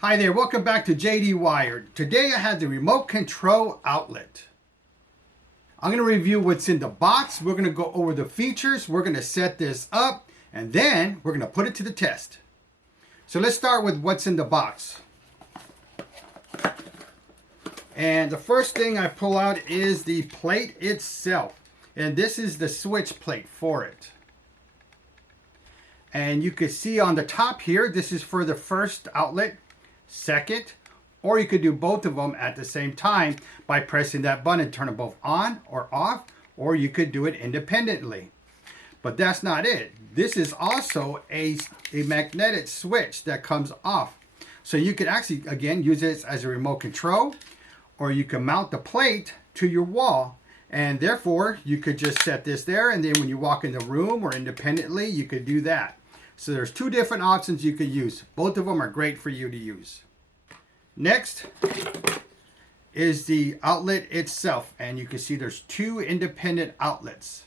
Hi there, welcome back to JD Wired. Today I have the remote control outlet. I'm going to review what's in the box. We're going to go over the features. We're going to set this up and then we're going to put it to the test. So let's start with what's in the box. And the first thing I pull out is the plate itself. And this is the switch plate for it. And you can see on the top here, this is for the first outlet, second, or you could do both of them at the same time by pressing that button, turn them both on or off, or you could do it independently. But that's not it. This is also a magnetic switch that comes off. So you could actually, again, use this as a remote control, or you can mount the plate to your wall. And therefore, you could just set this there, and then when you walk in the room or independently, you could do that. So there's two different options you could use. Both of them are great for you to use. Next is the outlet itself, and you can see there's two independent outlets.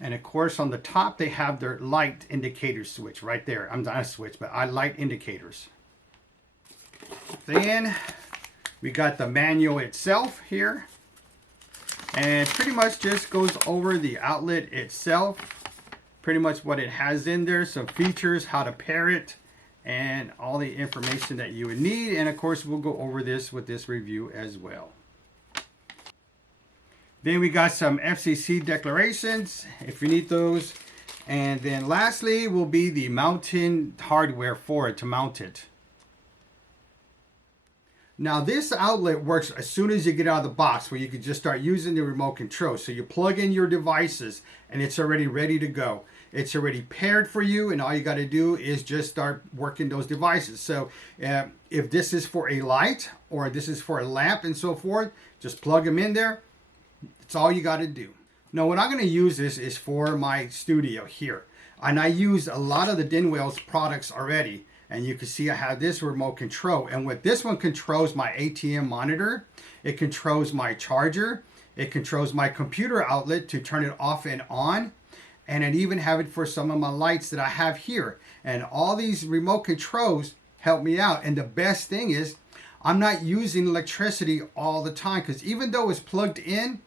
And of course on the top they have their light indicator switch right there. I'm not a switch, but light indicators. Then we got the manual itself here, and pretty much just goes over the outlet itself, pretty much what it has in there, some features, how to pair it, and all the information that you would need. And of course we'll go over this with this review as well. Then we got some FCC declarations if you need those, and then lastly will be the mounting hardware for it to mount it. Now this outlet works as soon as you get out of the box, where you can just start using the remote control. So you plug in your devices and it's already ready to go. It's already paired for you, and all you got to do is just start working those devices. So if this is for a light or this is for a lamp and so forth, just plug them in there. It's all you got to do. Now what I'm going to use this is for my studio here. And I use a lot of the DEWENWILS products already. And you can see I have this remote control. And what this one controls my ATM monitor. It controls my charger. It controls my computer outlet to turn it off and on. And I even have it for some of my lights that I have here. And all these remote controls help me out. And the best thing is I'm not using electricity all the time, because even though it's plugged in,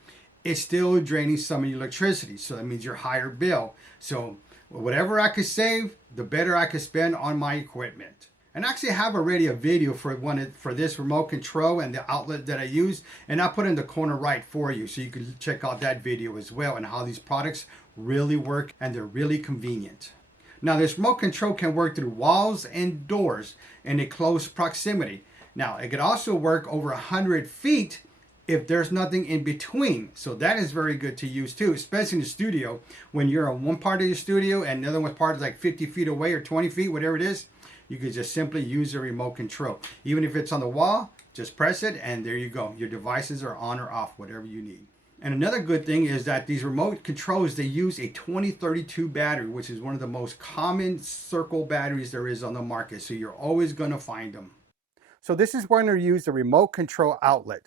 it's still draining some of your electricity. So that means your higher bill. So whatever I could save, the better I could spend on my equipment. And actually I have already a video for this remote control and the outlet that I use, and I'll put in the corner right for you so you can check out that video as well, and how these products really work, and they're really convenient. Now this remote control can work through walls and doors in a close proximity. Now it could also work over 100 feet if there's nothing in between. So that is very good to use too, especially in the studio. When you're on one part of your studio and the other one part is like 50 feet away or 20 feet, whatever it is, you can just simply use a remote control. Even if it's on the wall, just press it and there you go. Your devices are on or off, whatever you need. And another good thing is that these remote controls, they use a 2032 battery, which is one of the most common circle batteries there is on the market. So you're always going to find them. So this is where I'm going to use the remote control outlet.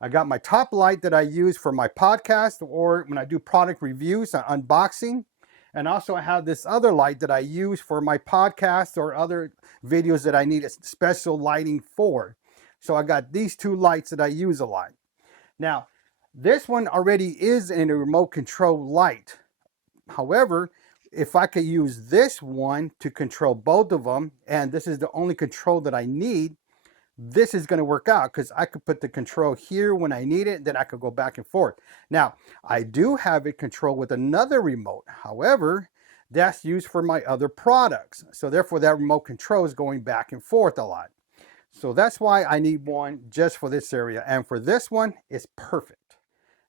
I got my top light that I use for my podcast or when I do product reviews, unboxing. And also I have this other light that I use for my podcast or other videos that I need special lighting for. So I got these two lights that I use a lot. Now, this one already is in a remote control light. However, if I could use this one to control both of them, and this is the only control that I need, this is going to work out, because I could put the control here when I need it, then I could go back and forth. Now, I do have it controlled with another remote. However, that's used for my other products. So therefore, that remote control is going back and forth a lot. So that's why I need one just for this area. And for this one, it's perfect.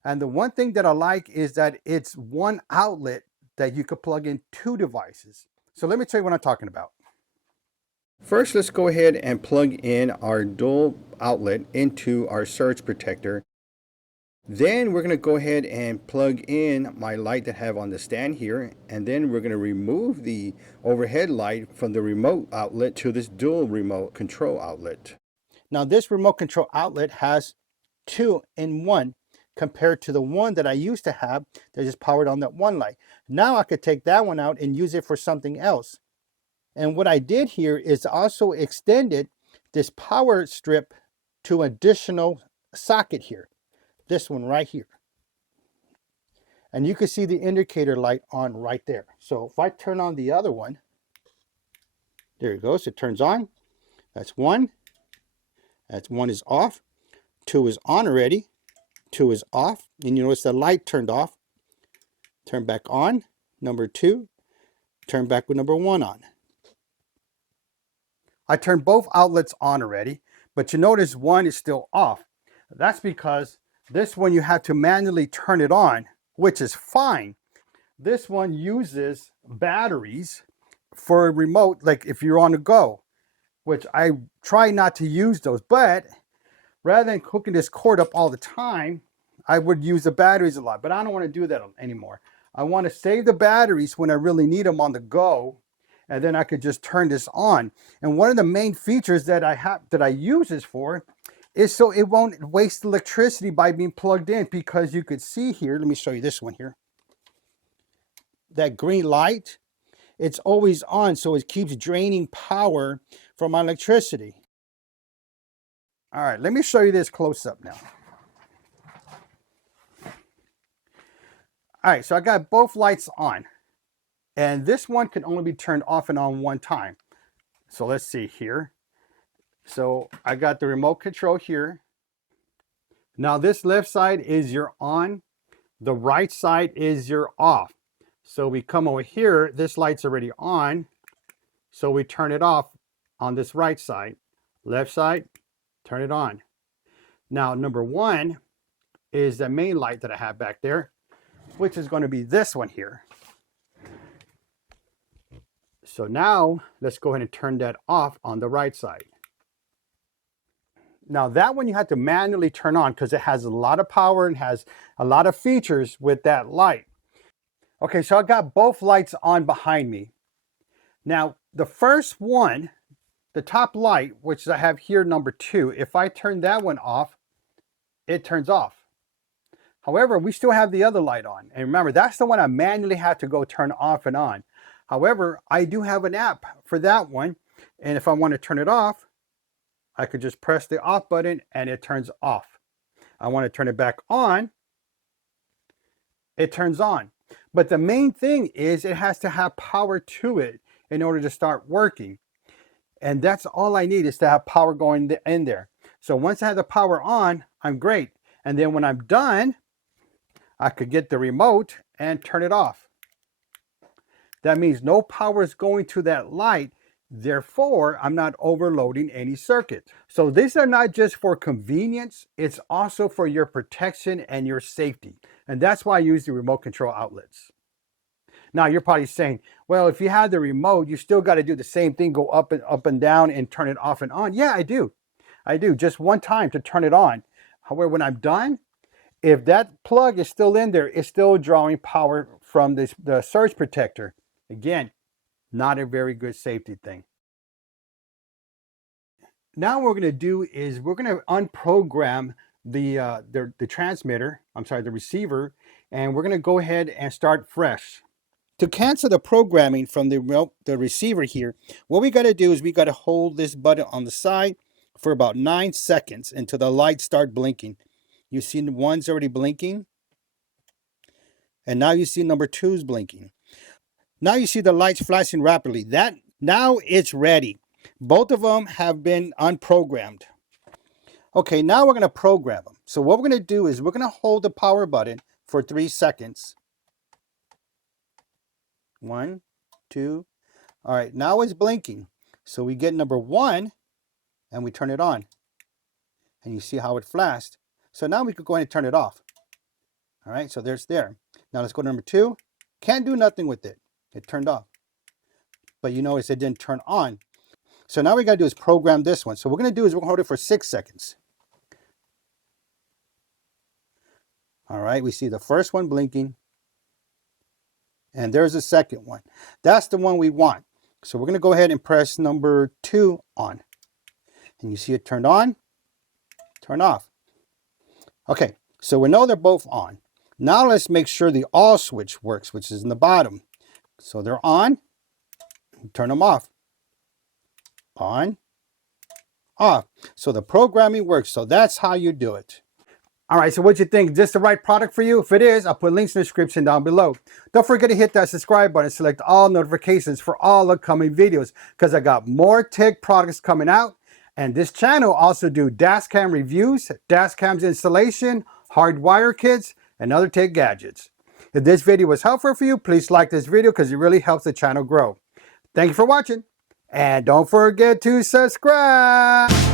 And the one thing that I like is that it's one outlet that you could plug in two devices. So let me tell you what I'm talking about. First, let's go ahead and plug in our dual outlet into our surge protector. Then we're going to go ahead and plug in my light that I have on the stand here, and then we're going to remove the overhead light from the remote outlet to this dual remote control outlet. Now this remote control outlet has 2 in 1 compared to the one that I used to have that is powered on that one light. Now I could take that one out and use it for something else. And what I did here is also extended this power strip to additional socket here. This one right here. And you can see the indicator light on right there. So if I turn on the other one, there it goes, it turns on. That's one. That's one is off. Two is on already. Two is off. And you notice the light turned off. Turn back on. Number two. Turn back with number one on. I turned both outlets on already, but you notice one is still off. That's because this one you have to manually turn it on, which is fine. This one uses batteries for a remote, like if you're on the go, which I try not to use those. But rather than hooking this cord up all the time, I would use the batteries a lot. But I don't want to do that anymore. I want to save the batteries when I really need them on the go, and then I could just turn this on. And one of the main features that I use this for is so it won't waste electricity by being plugged in, because you could see here, let me show you this one here. That green light, it's always on, so it keeps draining power from my electricity. All right, let me show you this close up now. All right, so I got both lights on, and this one can only be turned off and on one time. So let's see here. So I got the remote control here. Now this left side is your on, the right side is your off. So we come over here, this light's already on, so we turn it off on this right side. Left side, turn it on. Now number one is the main light that I have back there, which is going to be this one here. So now let's go ahead and turn that off on the right side. Now that one you have to manually turn on because it has a lot of power and has a lot of features with that light. Okay, so I got both lights on behind me. Now the first one, the top light, which I have here, number two, if I turn that one off, it turns off. However, we still have the other light on. And remember, that's the one I manually have to go turn off and on. However, I do have an app for that one. And if I want to turn it off, I could just press the off button and it turns off. I want to turn it back on, it turns on. But the main thing is it has to have power to it in order to start working. And that's all I need, is to have power going in there. So once I have the power on, I'm great. And then when I'm done, I could get the remote and turn it off. That means no power is going to that light. Therefore, I'm not overloading any circuit. So these are not just for convenience, it's also for your protection and your safety. And that's why I use the remote control outlets. Now you're probably saying, well, if you have the remote, you still got to do the same thing, go up and down and turn it off and on. Yeah, I do. I do, just one time to turn it on. However, when I'm done, if that plug is still in there, it's still drawing power from the surge protector. Again, not a very good safety thing. Now what we're going to do is we're going to unprogram the transmitter, the receiver, and we're going to go ahead and start fresh. To cancel the programming from the receiver here, what we got to do is we got to hold this button on the side for about 9 seconds until the lights start blinking. You see one's already blinking, and now you see number two's blinking. Now you see the lights flashing rapidly. Now it's ready. Both of them have been unprogrammed. Okay, now we're going to program them. So what we're going to do is we're going to hold the power button for 3 seconds. 1, 2. All right, now it's blinking. So we get number 1 and we turn it on. And you see how it flashed. So now we could go ahead and turn it off. All right, so there's there. Now let's go to number 2. Can't do nothing with it. It turned off. But you notice it didn't turn on. So now what we got to do is program this one. So what we're going to do is we're going to hold it for 6 seconds. All right, we see the first one blinking. And there's the second one. That's the one we want. So we're going to go ahead and press number 2 on. And you see it turned on, turn off. Okay, so we know they're both on. Now let's make sure the all switch works, which is in the bottom. So they're on, turn them off. on, off. So the programming works. So that's how you do it. All right, so what'd you think? Is this the right product for you? If it is, I'll put links in the description down below. Don't forget to hit that subscribe button and select all notifications for all upcoming videos because I got more tech products coming out. And this channel also do dash cam reviews, dash cams installation, hardwire kits, and other tech gadgets. If this video was helpful for you, please like this video because it really helps the channel grow. Thank you for watching. And don't forget to subscribe.